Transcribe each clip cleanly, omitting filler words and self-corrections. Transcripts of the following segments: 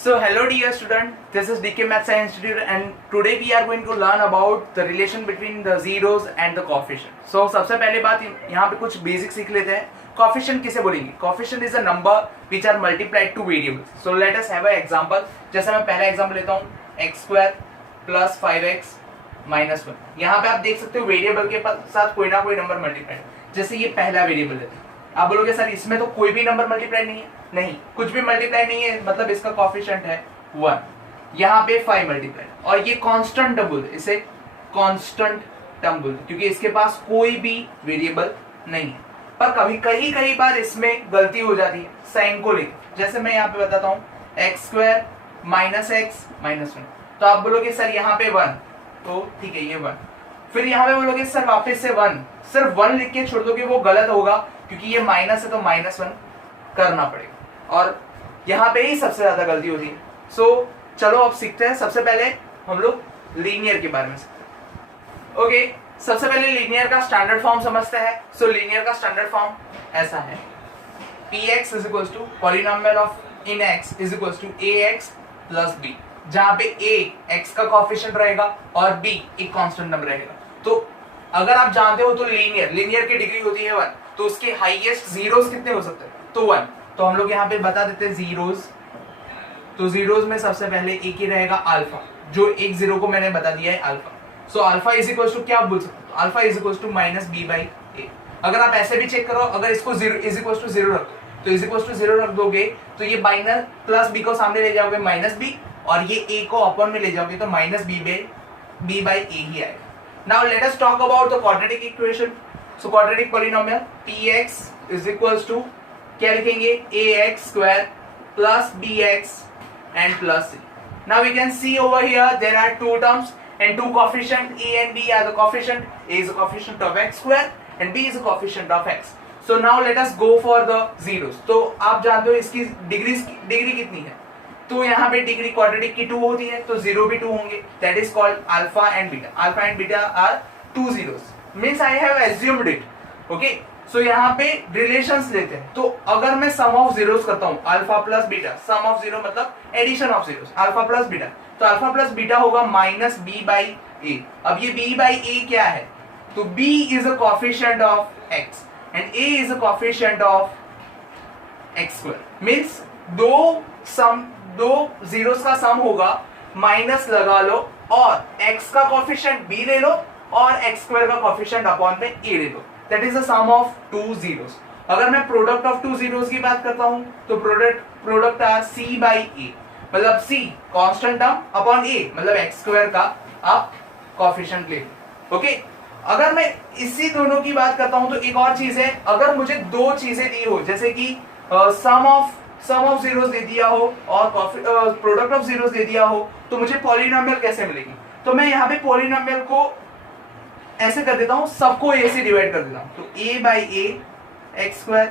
So hello dear student, this is DK Math Science Institute and today we are going to learn about the relation between the zeros and the coefficient. So सबसे पहले बात यहाँ पे कुछ basic सीख लेते हैं. Coefficient किसे बोलेंगे? Coefficient is a number which are multiplied to variables. So let us have an example. जैसे मैं पहला एग्जाम्पल लेता हूँ x square plus 5x minus 1. यहाँ पे आप देख सकते हो वेरिएबल के साथ कोई ना कोई नंबर मल्टीप्लाइड. जैसे ये पहला वेरिएबल है, आप बोलोगे सर इसमें तो कोई भी नंबर मल्टीप्लाई नहीं है. नहीं, कुछ भी मल्टीप्लाई नहीं है, मतलब इसका कोएफिशिएंट है 1. यहाँ पे 5 मल्टीप्लाई और ये कांस्टेंट टर्म बोलते हैं, इसे कांस्टेंट टर्म बोलते हैं क्योंकि इसके पास कोई भी वेरिएबल नहीं है. पर कभी कई बार इसमें गलती हो जाती है साइन को लेकर. जैसे मैं यहाँ पे बताता हूँ x square minus x minus 1, तो आप बोलोगे सर यहाँ पे 1, तो ठीक है ये 1. फिर यहाँ पे बोलोगे सर वापस से 1, सिर्फ 1 लिख के छोड़ दोगे, वो गलत होगा क्योंकि ये माइनस है तो माइनस 1 करना पड़ेगा और यहाँ पे ही सबसे ज्यादा गलती होती है. सो चलो अब सीखते हैं. सबसे पहले हम लोग लीनियर के बारे में ओके. सबसे पहले लीनियर का स्टैंडर्ड फॉर्म समझते हैं. सो लीनियर का स्टैंडर्ड फॉर्म ऐसा है, px is equal to polynomial of in x is equal to ax plus b, जहाँ पे a x का कोएफिशिएंट रहेगा और b एक कांस्टेंट नंबर रहेगा. तो अगर आप जानते हो तो लीनियर की डिग्री होती है 1, तो उसके हाईएस्ट जीरोस कितने हो सकते हैं? तो 1. तो हम लोग यहाँ पे बता देते हैं जीरोस. तो जीरोस में सबसे पहले एक ही रहेगा अल्फा, जो एक जीरो को मैंने बता दिया है alpha. So alpha is equal to क्या आप बोल सकते हो? Alpha is equal to minus B by A. अगर आप ऐसे भी चेक करो, अगर इसको इज इक्वल टू जीरो रख दो, तो इज इक्वल टू जीरो रख दोगे तो ये माइनस प्लस बी को सामने ले जाओगे माइनस बी, और ये ए को अपन में ले जाओगे तो माइनस बी बाई ए ही आएगा. Now let us talk about the quadratic equation. So quadratic polynomial px is equal to क्या लिखेंगे? ax square plus bx and plus c. Now we can see over here there are two terms and two coefficient a and b are the coefficient. A is a coefficient of x square and b is a coefficient of x. So now let us go for the zeros. तो आप जानते हो इसकी degree कितनी है? तो यहाँ पे डिग्री क्वाड्रेटिक की 2 होती है, तो जीरो भी 2 होंगे. That is called alpha and beta. Alpha and beta are two zeros. Means I have assumed it. Okay. सो यहाँ पे रिलेशंस लेते हैं. तो अगर मैं सम ऑफ जीरोस करता हूँ alpha plus beta, sum of zero मतलब addition of zeros, alpha plus beta, तो अल्फा प्लस बीटा होगा माइनस बी बाई ए. अब ये बी बाई ए क्या है? तो B is a coefficient of X and A is a coefficient of X square. Means दो zeros का sum होगा, माइनस लगा लो और एक्स का कोएफिशिएंट बी ले लो और एक्स स्क्वायर का कोएफिशिएंट अपॉन में ए ले लो. That is the sum of two zeros. अगर मैं प्रोडक्ट ऑफ टू जीरोस की बात करता हूं तो product uh c by A, मतलब c constant term upon a मतलब x स्क्वायर का आप कोएफिशिएंट ले लो. ओके. अगर मैं इसी दोनों की बात करता हूं तो एक और चीज है, अगर मुझे दो चीजें दी हो, जैसे कि सम ऑफ जीरोस दे दिया हो और प्रोडक्ट ऑफ जीरोस दे दिया हो, तो मुझे पॉलिनोमियल कैसे मिलेगी? तो मैं यहाँ पे पॉलिनोमियल को ऐसे कर देता हूं, सबको a से डिवाइड कर देता हूं. तो a by A X square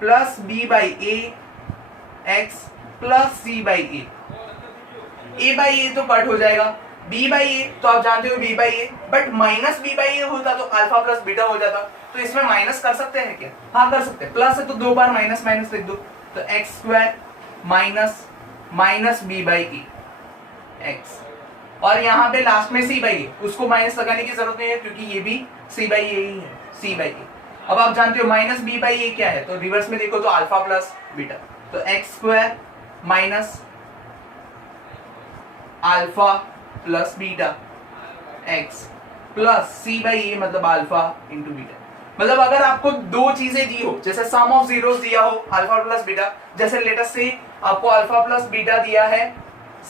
plus b by A X plus c by A. a by A तो कट हो जाएगा, b बाई ए तो आप जानते हो b by A, but minus b by A होता तो अल्फा प्लस बीटा हो जाता. तो इसमें माइनस कर सकते हैं क्या? हाँ कर सकते हैं. प्लस है तो 2 बार माइनस माइनस लिख दो, तो X square minus b by A x, और यहाँ पे लास्ट में c बाई ए, उसको माइनस लगाने की जरूरत नहीं है क्योंकि ये भी c बाई ए ही है, c बाई ए. अब आप जानते हो माइनस b बाई ए क्या है? तो रिवर्स में देखो तो अल्फा प्लस बीटा, तो X square minus alpha plus beta X plus c by A मतलब अल्फा इंटू बीटा. मतलब अगर आपको दो चीजें दी हो, जैसे सम ऑफ जीरोस दिया हो अल्फा प्लस बीटा, जैसे लेटेस्ट से आपको अल्फा प्लस बीटा दिया है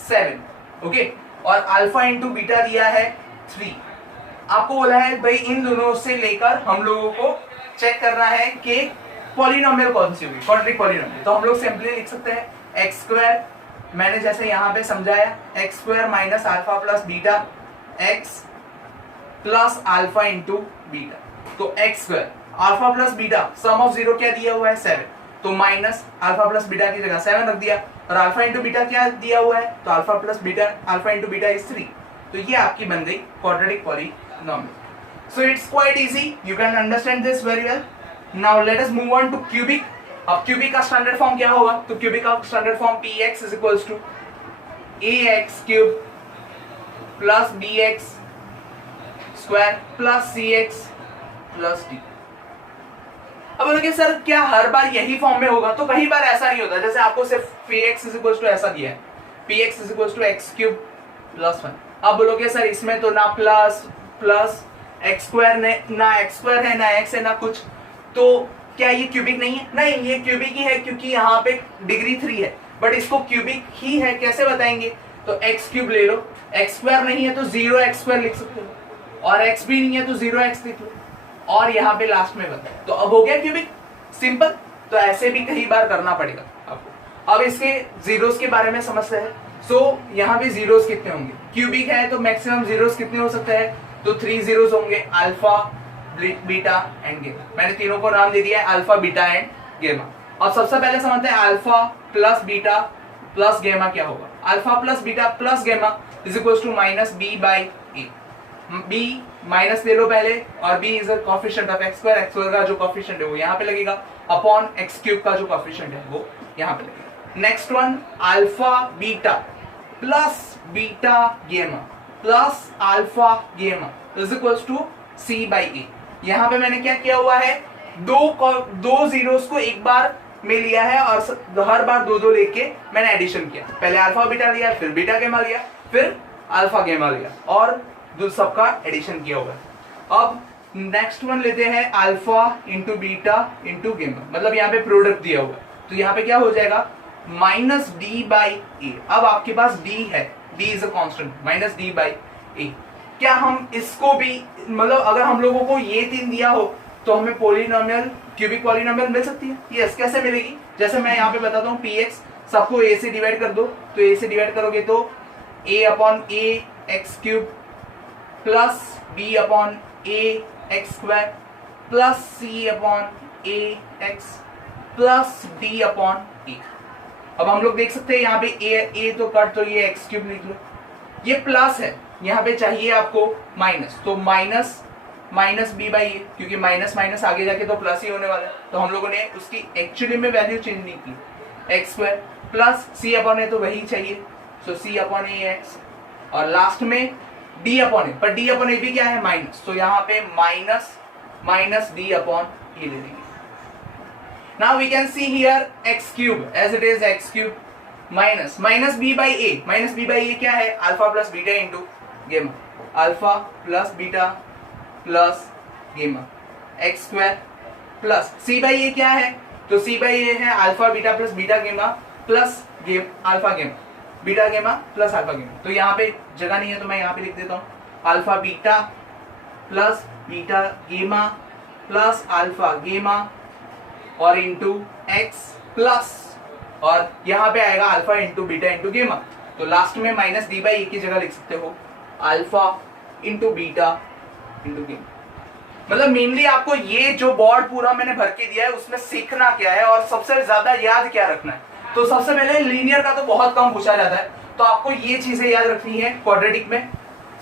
7, ओके, और अल्फा इंटू बीटा दिया है 3. आपको बोला है भाई इन दोनों से लेकर हम लोगों को चेक करना है कि पॉलिनोमियल कौन सी होगी, क्वाड्रेटिक पॉलिनोमियल. तो हम लोग सिंपली लिख सकते हैं एक्स स्क्वायर, मैंने जैसे यहाँ पे समझाया, X square minus alpha plus beta X plus alpha into beta. तो X square alpha plus beta, sum of zero क्या दिया हुआ है 7, तो माइनस अल्फा प्लस बीटा की जगह 7 रख दिया, और अल्फा इंटू बीटा क्या दिया हुआ है? तो alpha plus beta, alpha into beta is 3. तो ये आपकी बन गई quadratic polynomial. So it's quite easy, you can understand this very well. Now let us move on to cubic. अब क्यूबिक का स्टैंडर्ड फॉर्म क्या होगा? तो क्यूबिक का standard form px is equals to ax cube plus bx square plus cx plus d। अब बोलोगे sir क्या हर बार यही फॉर्म में होगा? तो कई बार ऐसा नहीं होता, जैसे आपको सिर्फ px इज इक्वल्स टू ऐसा दिया है, px is equals to x cube plus 1। अब बोलोगे सर इसमें तो ना प्लस प्लस एक्स स्क्वायर ना एक्स स्क्वायर है ना एक्स है ना कुछ, तो क्या ये क्यूबिक नहीं है? नहीं, ये क्यूबिक ही है क्योंकि यहाँ पे डिग्री 3 है, बट इसको क्यूबिक ही है कैसे बताएंगे? तो एक्स क्यूब ले लो, एक्स स्क्वायर नहीं है तो 0x स्क्वायर लिख सकते हो, और एक्स भी नहीं है तो 0x लिख लो, और यहाँ पे लास्ट में बता, तो अब हो गया क्यूबिक, सिंपल। तो ऐसे भी कई बार करना पड़ेगा आपको। अब इसके जीरोस के बारे में समझते हैं। सो यहाँ पे जीरोस कितने होंगे? क्यूबिक है तो मैक्सिमम जीरोस कितने हो सकते हैं? तो 3 जीरोस होंगे, अल्फा बीटा एंड गेमा। मैंने तीनों को नाम दे दिया है अल्फा बीटा एंड गेमा। अब सबसे पहले समझते हैं alpha plus beta plus gamma क्या होगा। Alpha plus beta plus gamma is equal to minus B by A. B minus ले लो पहले, और B is a coefficient of X square का जो कोएफिशिएंट है वो यहाँ पे लगेगा, अपॉन एक्स क्यूब का जो कोएफिशिएंट है वो यहाँ पे लगेगा। Next one alpha beta plus beta gamma plus alpha gamma is equal to C by A. यहाँ पे मैंने क्या किया हुआ है, दो जीरोस को एक बार में लिया है और हर बार दो लेके मैंने एडिशन किया। पहले अल्फा बीटा लिया, फिर बीटा गेमा लिया, फिर अल्फा गेमा लिया, और सबका एडिशन किया हुआ है। अब नेक्स्ट वन लेते हैं अल्फा इंटू बीटा इंटू गेमा, मतलब यहाँ पे प्रोडक्ट दिया हुआ है, तो यहाँ पे क्या हो जाएगा माइनस डी बाई ए। अब आपके पास डी है, D is a constant, minus D by A. क्या हम इसको भी, मतलब अगर हम लोगों को ये 3 दिया हो तो हमें पॉलिनोमियल क्यूबिक पॉलिनोमियल मिल सकती है? यस, कैसे मिलेगी? जैसे मैं यहाँ पे बताता हूँ, px सबको a से डिवाइड कर दो, तो a से डिवाइड करोगे तो a upon a x cube plus b upon a x square plus c upon a x plus d upon a। अब हम लोग देख सकते हैं यहाँ पे a तो कट, तो ये एक्स क्यूब लिख लो, ये प्लस है, यहाँ पे चाहिए आपको माइनस, तो माइनस बी बाई ए, क्योंकि माइनस माइनस आगे जाके तो प्लस ही होने वाला है, तो हम लोगों ने उसकी एक्चुअली में वैल्यू चेंज नहीं की, एक्स स्क्वायर प्लस सी अपॉन ए, तो वही चाहिए, सो सी अपॉन ए एक्स, और लास्ट में डी अपॉन ए, पर डी अपॉन ए भी क्या है माइनस, तो यहाँ पे माइनस डी अपॉन ए ले लेंगे। Now we can see here X cube as it is X cube minus B by A. Minus B by A क्या है? Alpha plus beta into gamma, alpha plus beta plus gamma X square plus C by A क्या है? तो C by A है alpha beta plus beta gamma plus alpha gamma, beta gamma plus alpha gamma. तो यहाँ पे जगह नहीं है तो मैं यहाँ पे लिख देता हूँ alpha beta plus beta gamma plus alpha गेमा और इंटू एक्स प्लस, और यहाँ पे आएगा अल्फा इंटू बीटा इंटू गेमा, तो लास्ट में माइनस डी बाई ए की जगह लिख सकते हो अल्फा इंटू बीटा इंटू गेमा। मतलब मेनली आपको ये जो बोर्ड पूरा मैंने भर के दिया है उसमें सीखना क्या है और सबसे ज्यादा याद क्या रखना है। तो सबसे पहले लीनियर का तो बहुत कम पूछा जाता है, तो आपको ये चीजें याद रखनी है। क्वाड्रेटिक में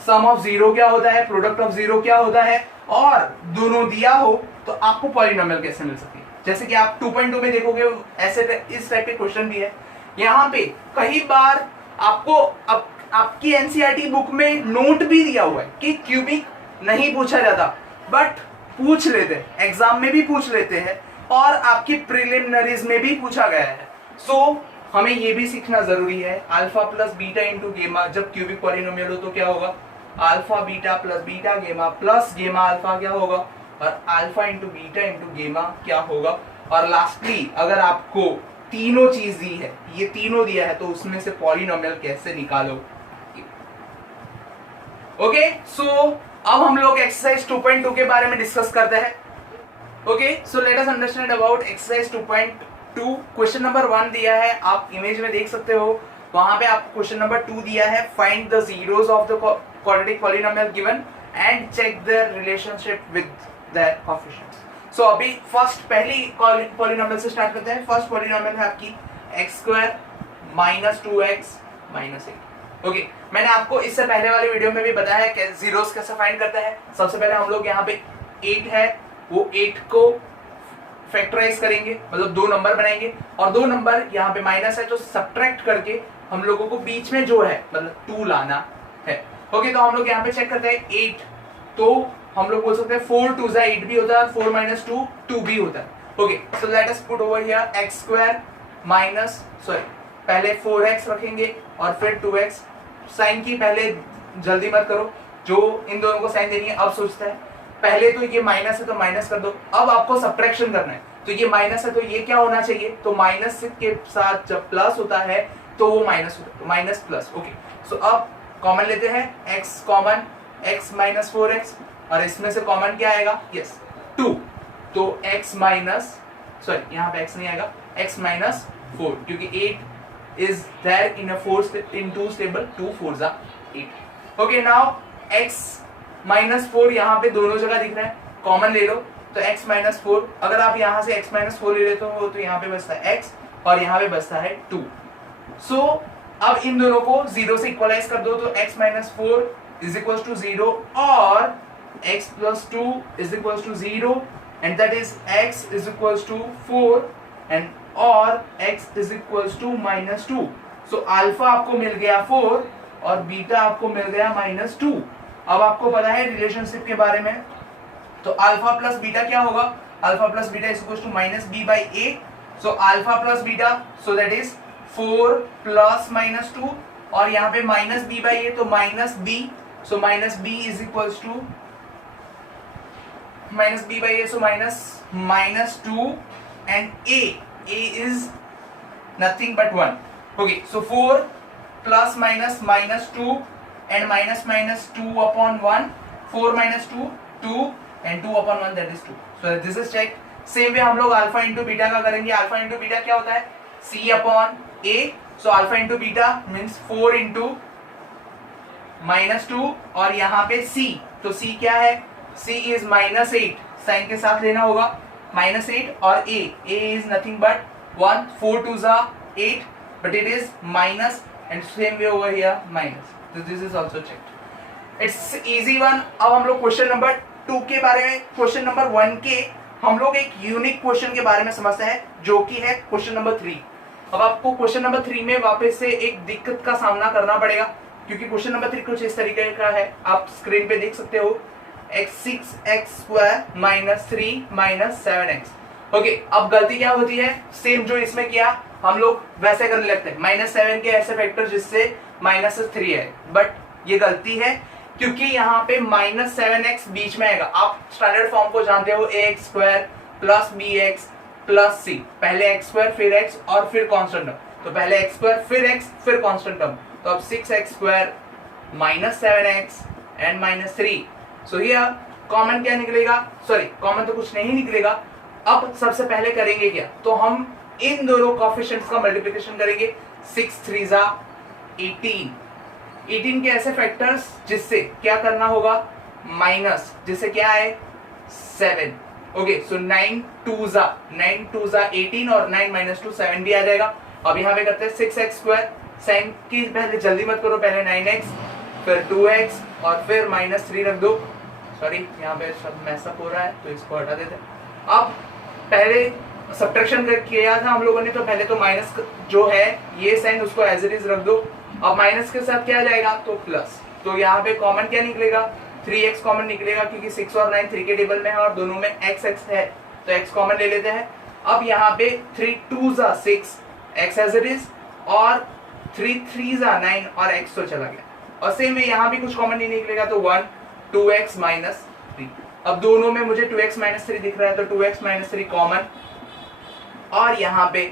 सम ऑफ जीरो क्या होता है, प्रोडक्ट ऑफ जीरो क्या होता है, और दोनों दिया हो तो आपको पॉलिनोमियल कैसे मिल सकती है। जैसे कि आप 2.2 में देखोगे ऐसे इस टाइप के क्वेश्चन भी है। यहाँ पे कई बार आपको आपकी एनसीईआरटी बुक में नोट भी दिया हुआ है कि क्यूबिक नहीं पूछा जाता, बट पूछ लेते हैं, एग्जाम में भी पूछ लेते हैं और आपकी प्रिलिमिनरीज में भी पूछा गया है। सो हमें ये भी सीखना जरूरी है। अल्फा प्लस बीटा इंटू गेमा, जब क्यूबिक पॉलिनोमियल हो तो क्या होगा, alpha beta plus beta gamma plus गेमा अल्फा क्या होगा, और अल्फा इंटू बीटा इंटू गेमा क्या होगा। और लास्टली अगर आपको तीनों चीज दी है, ये तीनों दिया है, तो उसमें से पॉलिनोमियल कैसे निकालो। ओके, सो अब हम लोग एक्सरसाइज 2.2 के बारे में डिस्कस करते हैं। Okay, so let us understand about exercise 2.2। Question number 1 दिया है, आप इमेज में देख सकते हो, वहां पे आपको क्वेश्चन नंबर 2 दिया है, find the zeros of the quadratic polynomial given and check their relationship with their coefficients. So अभी फर्स्ट पहली पॉलिनोमियल से स्टार्ट करते हैं। फर्स्ट पॉलिनोमियल है आपकी x square minus 2x minus 8। Okay, मैंने आपको इससे पहले वाले वीडियो में भी बताया है कि जीरोस कैसे फाइंड करते हैं। सबसे पहले हम लोग यहाँ पे 8 है, वो 8 को फैक्टराइज करेंगे, मतलब दो नंबर बनाएंगे और दो नंबर यहाँ पे माइनस है तो सब्ट्रैक्ट करके हम लोगों को बीच में जो है मतलब 2 लाना है। ओके, तो हम लोग यहाँ पे चेक करते हैं 8, तो हम लोग बोल सकते हैं 4 2 8 भी होता है, 4 - 2 2 भी होता है। Okay, so let us put over here x² minus पहले 4x रखेंगे और फिर 2x। साइन की पहले जल्दी मत करो, जो इन दोनों को साइन देनी है अब सोचता है। पहले तो ये माइनस है तो माइनस कर दो, अब आपको सब्ट्रैक्शन करना है, तो ये माइनस है तो ये क्या होना चाहिए, तो माइनस के साथ जब प्लस होता है तो वो माइनस होता है, तो माइनस प्लस। ओके, सो अब कॉमन लेते हैं, x कॉमन, x - 4x और इसमें से कॉमन क्या आएगा, यस 2, तो x माइनस यहाँ पे x नहीं आएगा, x - 4 क्योंकि 8 is there in a 2 stable, 2 4s are 8। Okay, now x - 4 यहाँ पे दोनों जगह दिख रहा है, कॉमन ले लो, तो x - 4, अगर आप यहाँ से x - 4 ले लेते हो तो यहाँ पे बचता है x और यहाँ पे बचता है 2। सो अब इन दोनों को 0 से इक्वलाइज कर दो, तो x - 4 = 0 और x + 2 = 0 and that is x = 4 and और x = -2। सो अल्फा आपको मिल गया 4 और बीटा आपको मिल गया -2। अब आपको पता है रिलेशनशिप के बारे में, तो अल्फा प्लस बीटा क्या होगा, alpha plus beta = -b/a। So alpha plus beta, so that is 4 + -2 और यहाँ पे -b/a तो -b, so -b = -b/a, so -2 and a is nothing but 1। okay, so 4 plus minus -2 and -2/1, 4 - 2 2 and 2/1, that is 2। so this is checked। Same way हम लोग alpha into beta का करेंगे। Alpha into beta क्या होता है, c/a। So alpha into beta means 4 × -2 और यहाँ पे c, तो c क्या है, c is -8, साइन के साथ लेना होगा, -8 और a is nothing but 1, 4 2s are 8 but it is minus and same way over here minus, so this is also checked। it's easy one। अब हम लोग क्वेश्चन नंबर 2 के बारे में, क्वेश्चन नंबर 1 के हम लोग एक यूनिक क्वेश्चन के बारे में समझते हैं जो कि है क्वेश्चन नंबर 3। अब आपको क्वेश्चन नंबर 3 में वापस से एक दिक्कत का सामना करना पड़ेगा क्योंकि क्वेश्चन नंबर 3 कुछ इस तरीके का है, आप स्क्रीन पे देख सकते हो, x6x² - 3 - 7x। ओके, अब गलती क्या होती है, सेम जो इसमें किया हम लोग वैसे करने लगते हैं, -7 के ऐसे फैक्टर जिससे -3 है, बट ये गलती है क्योंकि यहाँ पे -7x बीच में आएगा। आप स्टैंडर्ड फॉर्म को जानते हो, ax² + bx + c, पहले x² फिर x और फिर कांस्टेंट टर्म, तो पहले x² फिर x फिर कांस्टेंट टर्म, तो अब 6x² - 7x and -3। So here common क्या निकलेगा, कॉमन तो कुछ नहीं निकलेगा। अब सबसे पहले करेंगे क्या, तो हम इन दोनों कोएफिशिएंट्स का मल्टीप्लिकेशन करेंगे, 6 3s are 18, 18 के ऐसे फैक्टर्स जिससे क्या करना होगा, माइनस, जिससे क्या है 7। ओके, सो 9 2s are 18 और 9 - 2 7 भी आ जाएगा। अब यहाँ पे करते हैं 6x², साइन की पहले जल्दी मत करो, पहले 9x फिर 2x और फिर -3 रख दो। यहाँ पे सब मैसअप हो रहा है तो इसको हटा देते हैं। अब पहले सब्ट्रैक्शन किया था हम लोगों ने, तो पहले तो माइनस जो है ये साइन उसको एज इट इज रख दो। अब माइनस के साथ क्या आ जाएगा, तो प्लस, तो यहाँ पे कॉमन क्या निकलेगा, 3x कॉमन निकलेगा क्योंकि 6 और 9 3 के टेबल में है और दोनों में x है, तो x कॉमन ले लेते हैं। अब यहाँ पे 3 2s are 6, x as it is, और 3 3s are 9 और x तो चला गया। और सेम वे यहाँ भी कुछ कॉमन नहीं निकलेगा, तो 1 2x - 3। अब दोनों में मुझे 2x - 3 दिख रहा है, तो 2x - 3 कॉमन और यहाँ पे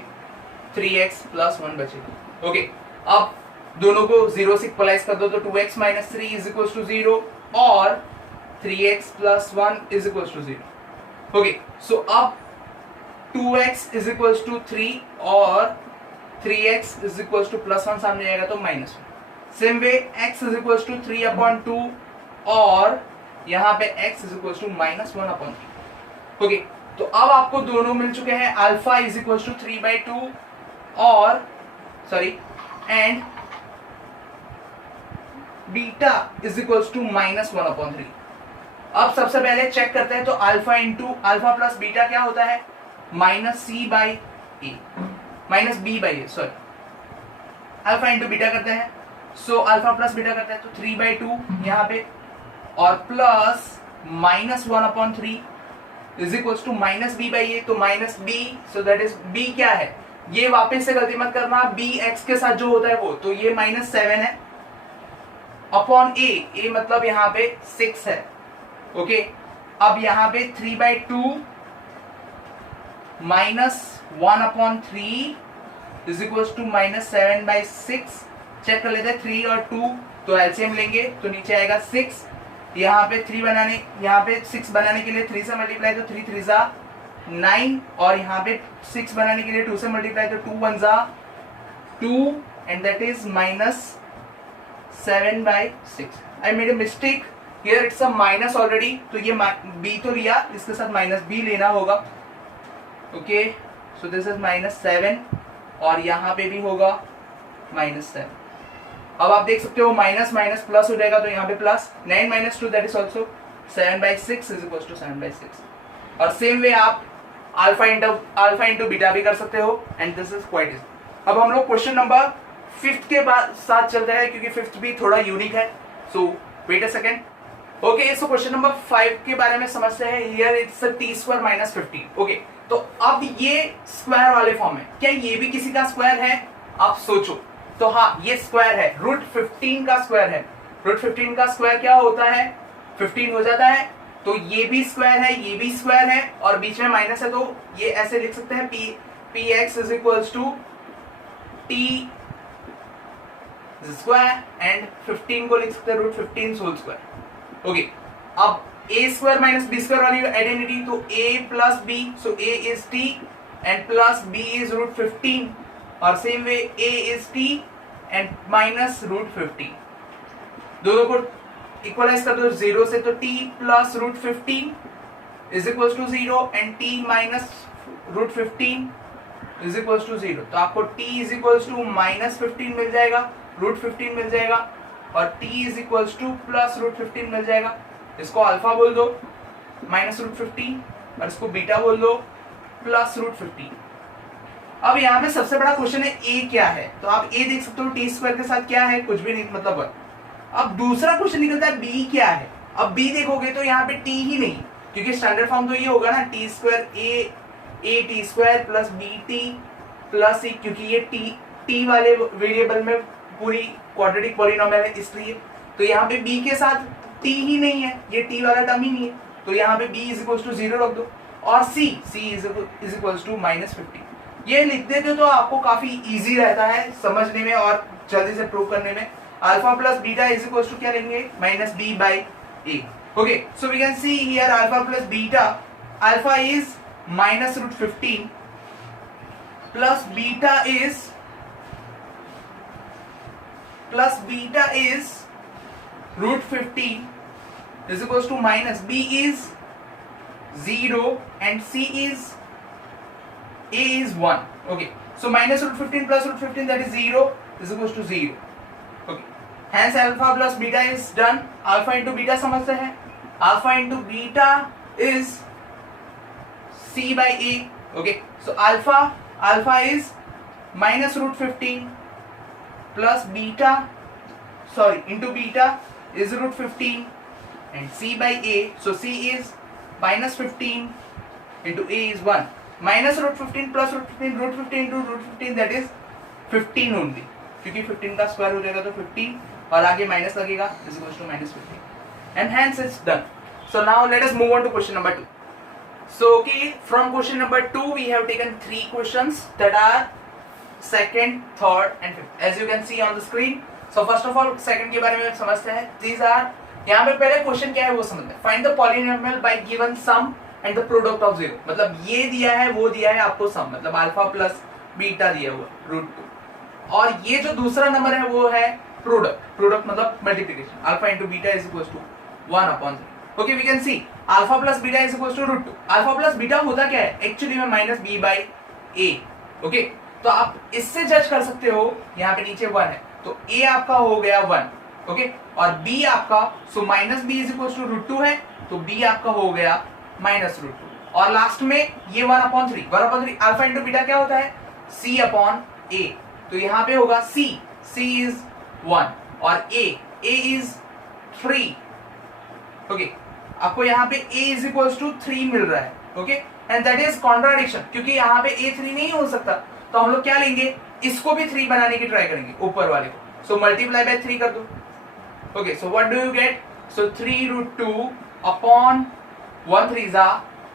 3x + 1 बचेगा। ओके, अब दोनों को 0 से इक्वलाइज कर दो, तो 2x - 3 = 0 और 3x + 1 = 0। ओके, सो अब 2x = 3 और 3x = +1 सामने जाएगा तो -1। सेम वे x = 3/2 और यहाँ पे x = -1/3। ओके, तो अब आपको दोनों मिल चुके हैं, अल्फा = 3/2 और एंड बीटा = -1/3। अब सबसे पहले चेक करते हैं, तो अल्फा प्लस बीटा क्या होता है, minus C by A, minus B by A, sorry, alpha into beta करते हैं, सो अल्फा प्लस बीटा करते हैं, तो 3/2 यहाँ पे, और plus minus 1/3 is equals to minus B by A, तो minus B, so that is B क्या है, ये वापस से गलती मत करना, बी एक्स के साथ जो होता है वो, तो ये -7 है अपॉन ए, ए मतलब यहाँ पे 6 है, ओके। अब यहाँ पे 3/2 minus 1/3 is equals to -7/6, check कर लेते हैं 3 और 2, तो एलसीएम लेंगे तो नीचे आएगा 6, यहाँ पे 3 बनाने, यहाँ पे 6 बनाने के लिए 3 से मल्टीप्लाई, तो 3 3 जा 9, और यहाँ पे 6 बनाने के लिए 2 से मल्टीप्लाई, तो 2 1 जा 2, and that is -7/6। I made a mistake here, it's a minus already, तो ये बी तो लिया, इसके साथ माइनस बी लेना होगा, ओके। सो दिस इज -7, और यहाँ पे भी होगा -7। अब आप देख सकते हो माइनस माइनस प्लस हो जाएगा, तो यहाँ पे plus 9 - 2 that is also 7/6 is equal to 7/6। और सेम वे आप अल्फा इंटू बीटा भी कर सकते हो, and this is quite easy. अब हम लोग क्वेश्चन नंबर 5 के बाद साथ चलते हैं, क्योंकि 5th भी थोड़ा यूनिक है, so wait a second, okay. So question number 5 के बारे में समझते हैं। Here it's t² - 15, okay. तो अब ये स्क्वायर वाले फॉर्म है, क्या ये भी किसी का स्क्वायर है, आप सोचो। तो हाँ, ये स्क्वायर है, √15 का स्क्वायर है। √15 का स्क्वायर क्या होता है, 15 हो जाता है, तो ये भी स्क्वायर है, ये भी स्क्वायर है, और बीच में माइनस है, तो ये ऐसे लिख सकते हैं px is equals to t square, and 15 को लिख सकते हैं √15 होल स्क्वायर, ओके। अब a² - b² वाली आइडेंटिटी, तो a + b, so a is t and plus b is √15, और same way a is t and minus √15, दोनों को इक्वलाइज कर दो 0 से, तो t + √15 is equals to 0 and t - √15 is equals to 0, तो आपको t इज इक्वल्स टू -15 मिल जाएगा, √15 मिल जाएगा, और t इज इक्वल्स टू + √15 मिल जाएगा। इसको अल्फा बोल दो -√15, और इसको बीटा बोल दो +√15। अब यहाँ पे सबसे बड़ा क्वेश्चन है a क्या है, तो आप a देख सकते हो t² के साथ क्या है, कुछ भी नहीं, मतलब। अब दूसरा क्वेश्चन निकलता है b क्या है। अब b देखोगे तो यहाँ पे t ही नहीं, क्योंकि स्टैंडर्ड फॉर्म तो ये होगा ना, t² a t² + bt + c, क्योंकि ये t वाले वेरिएबल में पूरी क्वाड्रेटिक पॉलिनोमियल है, इसलिए। तो यहाँ पे b के साथ t ही नहीं है, ये t वाला टर्म ही नहीं है, तो यहाँ पे b इज इक्वल्स टू 0 रख दो, और c इज इक्वल्स टू -15। ये लिख देते तो आपको काफी इजी रहता है समझने में और जल्दी से प्रूव करने में। Alpha plus beta is equals to क्या लेंगे, -b/a, okay. So we can see here alpha plus beta, alpha is -√15 plus beta is √15 is equals to minus, b is 0 and c is a is 1, okay. So -√15 plus √15, that is 0, is equals to 0, okay. Hence alpha plus beta is done. Alpha into beta समझते हैं, alpha into beta is c by a, okay. So alpha is -√15 plus beta, sorry, into beta is √15 and c by a, so c is -15 into a is 1, -√15 plus √15 into √15, that is 15 only, क्योंकि 15 का square हो जाएगा तो 15 और आगे minus लगेगा, is equals to -15, and hence it's done. So now let us move on to question number 2. So okay, from question number 2 we have taken 3 questions that are second, third and fifth, as you can see on the screen. So first of all second के बारे में समझते हैं. These are, यहाँ पे पहले question क्या है वो समझते हैं. Find the polynomial by given sum and the product of zero. मतलब ये दिया है वो दिया है आपको सम, मतलब अल्फा प्लस बीटा दिया हुआ √2, और ये जो दूसरा नंबर है वो है प्रोडक्ट मतलब multiplication. Alpha into beta is equal to 1/3. Okay, we can see alpha plus beta is equal to √2. Alpha plus beta होता क्या है एक्चुअली में -b/a. ओके, तो आप इससे जज कर सकते हो, यहाँ पे नीचे 1 है तो a आपका हो गया 1, ओके, और b आपका, सो -b इज इक्वल टू √2 है तो b आपका हो गया -√2. और लास्ट में ये 1/3 1/3 अल्फा इंटू बीटा क्या होता है C/A, तो यहाँ पे होगा C इज 1 और A इज 3। ओके, आपको यहाँ पे A इज इक्वल्स टू 3 मिल रहा है। Okay, and that is contradiction, क्योंकि यहाँ पे A 3 नहीं हो सकता, तो हम लोग क्या लेंगे, इसको भी 3 बनाने की ट्राई करेंगे ऊपर वाले को। सो मल्टीप्लाई बाय 3 कर दो। Okay, so what do you get, so 3√2 upon 1 3 जा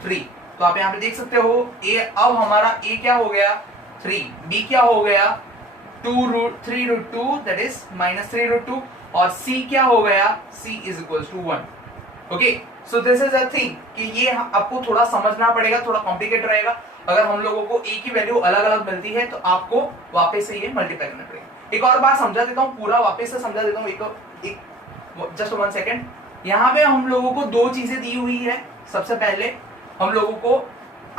3। तो आप यहाँ पे देख सकते हो A, अब हमारा A क्या हो गया 3, B क्या हो गया 3√2 दैट इज -3√2 और C क्या हो गया C is equals to 1। Okay, so this is a thing कि ये आपको थोड़ा समझना पड़ेगा, थोड़ा कॉम्प्लिकेट रहेगा। अगर हम लोगों को A की वैल्यू अलग अलग मिलती है तो आपको वापस से ये मल्टीप्लाई करना पड़ेगा। एक और बात समझा देता हूँ, पूरा वापस से समझा देता हूँ, एक जस्ट 1 सेकेंड। यहाँ पे हम लोगों को दो चीजें दी हुई है। सबसे पहले हम लोगों को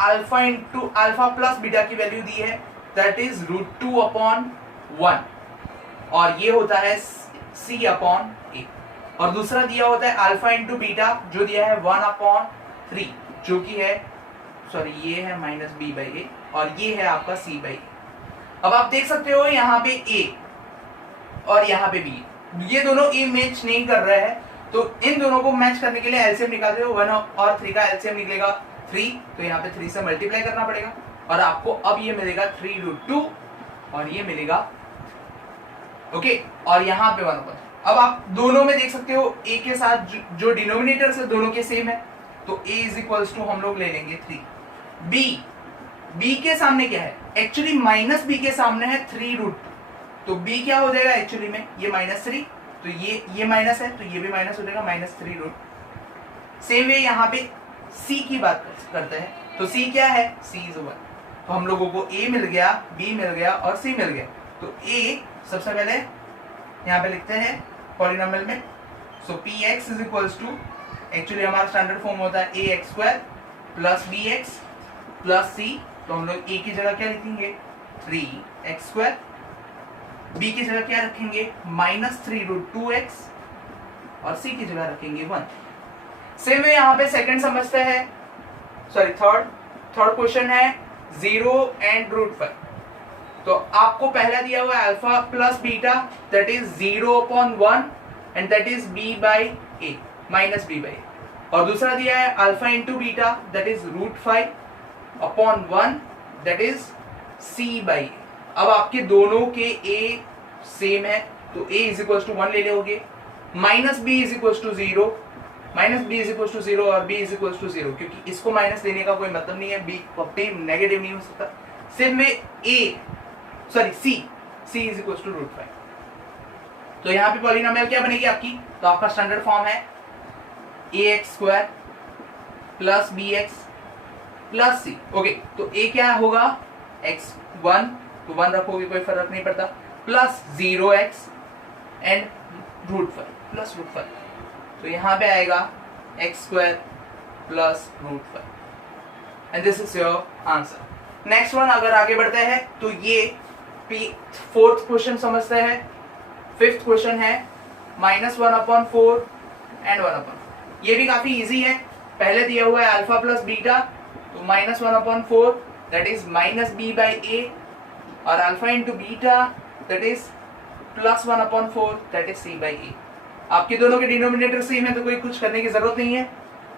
alpha into alpha plus beta की वैल्यू दी है, दैट इज √2/1 और ये होता है C/A, और दूसरा दिया होता है अल्फा इंटू बीटा जो दिया है 1/3 जो कि है सॉरी ये है -B/A और ये है आपका C/A। अब आप देख सकते हो यहाँ पे A और यहाँ पे B, ये दोनों A मैच नहीं कर रहे हैं, तो इन दोनों को मैच करने के लिए एलसीएम निकालते हो, 1 और 3 का एलसीएम निकलेगा 3, तो यहाँ पे 3 से मल्टीप्लाई करना पड़ेगा और आपको अब ये मिलेगा 3√2 और ये मिलेगा ओके, और यहाँ पे 1/। अब आप दोनों में देख सकते हो A के साथ जो डिनोमिनेटर है दोनों के सेम है, तो A इज इक्वल्स टू हम लोग ले लेंगे 3। B के सामने क्या है, एक्चुअली -B के सामने है 3√2, तो B क्या हो जाएगा एक्चुअली में ये -3, तो ये माइनस है तो ये भी माइनस हो जाएगा -3√। सेम वे यहाँ पे C की बात करते हैं, तो C क्या है C इज 1, तो हम लोगों को A मिल गया, B मिल गया और C मिल गया। तो A सबसे पहले यहाँ पे लिखते हैं पॉलिनोमियल में, so Px is equals to, actually हमारा स्टैंडर्ड फॉर्म होता है ax² plus bx plus c, तो हम लोग A की जगह क्या लिखेंगे 3x², B की जगह क्या रखेंगे -3√2x और C की जगह रखेंगे 1। सेम वे यहाँ पे सेकंड समझते हैं, सॉरी थर्ड क्वेश्चन है 0 एंड √5। तो आपको पहला दिया हुआ है alpha plus beta that is 0/1 and that is B/A -B/A, और दूसरा दिया है alpha into beta that is √5/1 that is C/A। अब आपके दोनों के A सेम है तो A इज इक्वल्स टू 1 ले लोगे, -B इज इक्वल्स टू 0, और B इज इक्वल्स टू 0, क्योंकि इसको माइनस लेने का कोई मतलब नहीं है, B कभी नेगेटिव नहीं हो सकता। सिर्फ में C इज इक्वल्स टू √5। तो यहाँ पे पॉलिनोमियल क्या बनेगी आपकी, तो आपका स्टैंडर्ड फॉर्म है ax² plus bx plus c। Okay, तो A क्या होगा x1, तो 1 रखोगे कोई फर्क नहीं पड़ता, प्लस 0x एंड √5 प्लस √5, तो यहाँ पे आएगा x² plus √5 and this is your answer. Next one अगर आगे बढ़ते हैं तो ये फोर्थ क्वेश्चन समझते हैं। फिफ्थ क्वेश्चन है -1/4 एंड 1/4। ये भी काफी इजी है, पहले दिया हुआ है अल्फा प्लस बीटा, तो -1/4 दैट इज -B/A और alpha into beta that is +1/4 that is C/A। आपके दोनों के डिनोमिनेटर सेम है तो कोई कुछ करने की जरूरत नहीं है।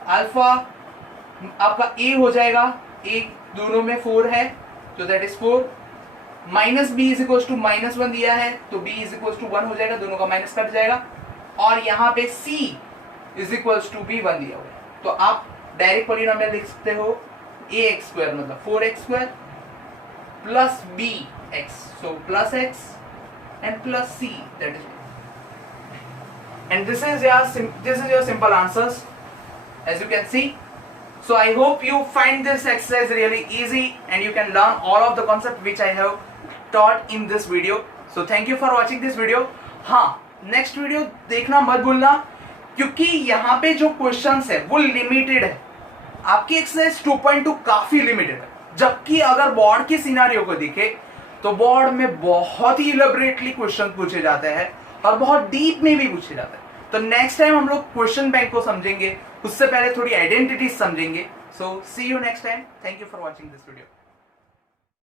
अल्फा आपका A हो जाएगा, A दोनों में 4 है तो that is 4, -B is equals to -1 दिया है तो B इज इक्वल्स टू 1 हो जाएगा, दोनों का माइनस कट जाएगा, और यहाँ पे C is equals to B 1 दिया हुआ है, तो आप डायरेक्ट पॉलिनोमियल लिख सकते हो ax² मतलब 4x² plus bx, so plus x and plus c, that is it. And this is your simple answers as you can see. So I hope you find this exercise really easy and you can learn all of the concept which I have taught in this video. So thank you for watching this video. हाँ, next video देखना मत भूलना, क्योंकि यहाँ पे जो questions है वो लिमिटेड है। आपकी एक्सरसाइज 2.2 काफी लिमिटेड है, जबकि अगर बोर्ड के सिनारियो को देखे तो बोर्ड में बहुत ही इलेबोरेटली क्वेश्चन पूछे जाते हैं और बहुत डीप में भी पूछे जाते हैं। तो नेक्स्ट टाइम हम लोग क्वेश्चन बैंक को समझेंगे, उससे पहले थोड़ी आइडेंटिटी समझेंगे। So see you next time. Thank you for watching this video.